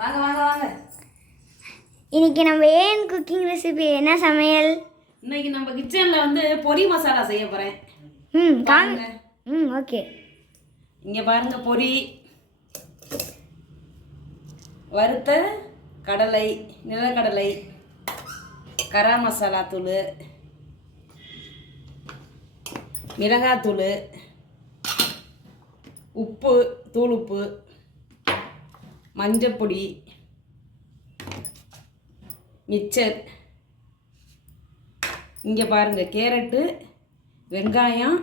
வாங்க வாங்க வாங்க. இன்னைக்கு நம்ம ஏன் குக்கிங் ரெசிபி என்ன சமையல்? இன்னைக்கு நம்ம கிச்சனில் வந்து பொரி மசாலா செய்ய போகிறேன். பாருங்க. ஓகே. இங்கே பாருங்க, பொரி, வறுத்த கடலை, நிலக்கடலை, கரம் மசாலா தூள், மிளகாத்தூள், உப்பு, தூள் உப்பு, மஞ்சப்பொடி, மிக்சர். இங்கே பாருங்கள், கேரட்டு, வெங்காயம்,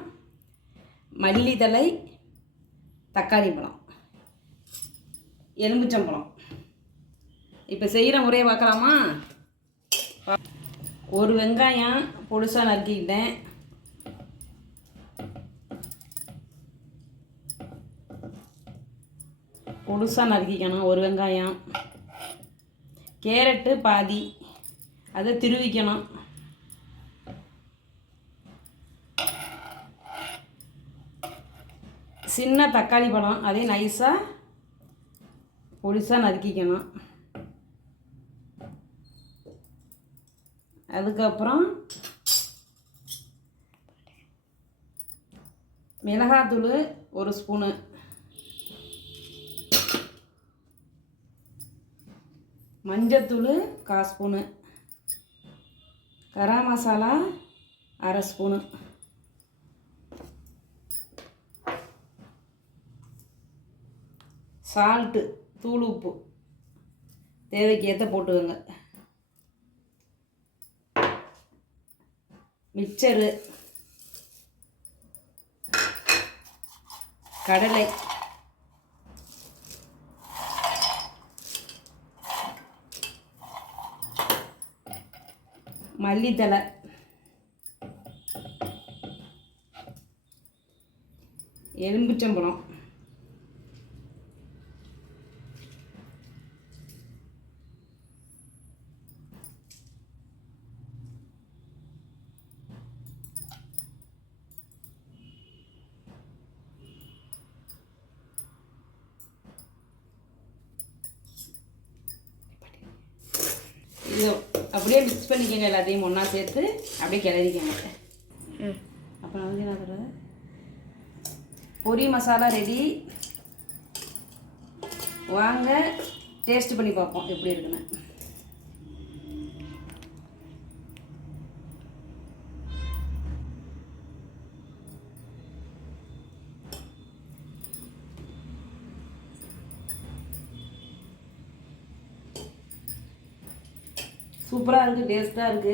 மல்லித்தழை, தக்காளி பழம், எலுமிச்சம்பழம். இப்போ செய்கிற முறையை பார்க்கலாமா? ஒரு வெங்காயம் பொடுசாக நறுக்கிக்கிட்டேன். பொடுசாக நறுக்கிக்கணும் ஒரு வெங்காயம். கேரட்டு பாதி, அதை திருவிக்கணும். சின்ன தக்காளி பழம், அதே நைஸாக பொடிசாக நறுக்கிக்கணும். அதுக்கப்புறம் மிளகாத்தூள் ஒரு ஸ்பூனு, மஞ்சத்தூள் 1/4 spoon, garam masala 1/2 spoon, salt, தூள் உப்பு தேவைக்கு ஏற்ற போட்டுக்கோங்க. மிக்சரு, கடலை, மல்லித்தழை, எலும்பிச்சம்பழம், இது அப்படியே மிக்ஸ் பண்ணிக்கோங்க. எல்லாத்தையும் ஒன்றா சேர்த்து அப்படியே கிளறிக்கோங்க. அப்புறம் வந்து என்ன சொல்கிறது, பொரி மசாலா ரெடி. வாங்க டேஸ்ட் பண்ணி பார்ப்போம் எப்படி இருக்குன்னு. சூப்பராக இருக்குது, டேஸ்ட்டாக இருக்குது.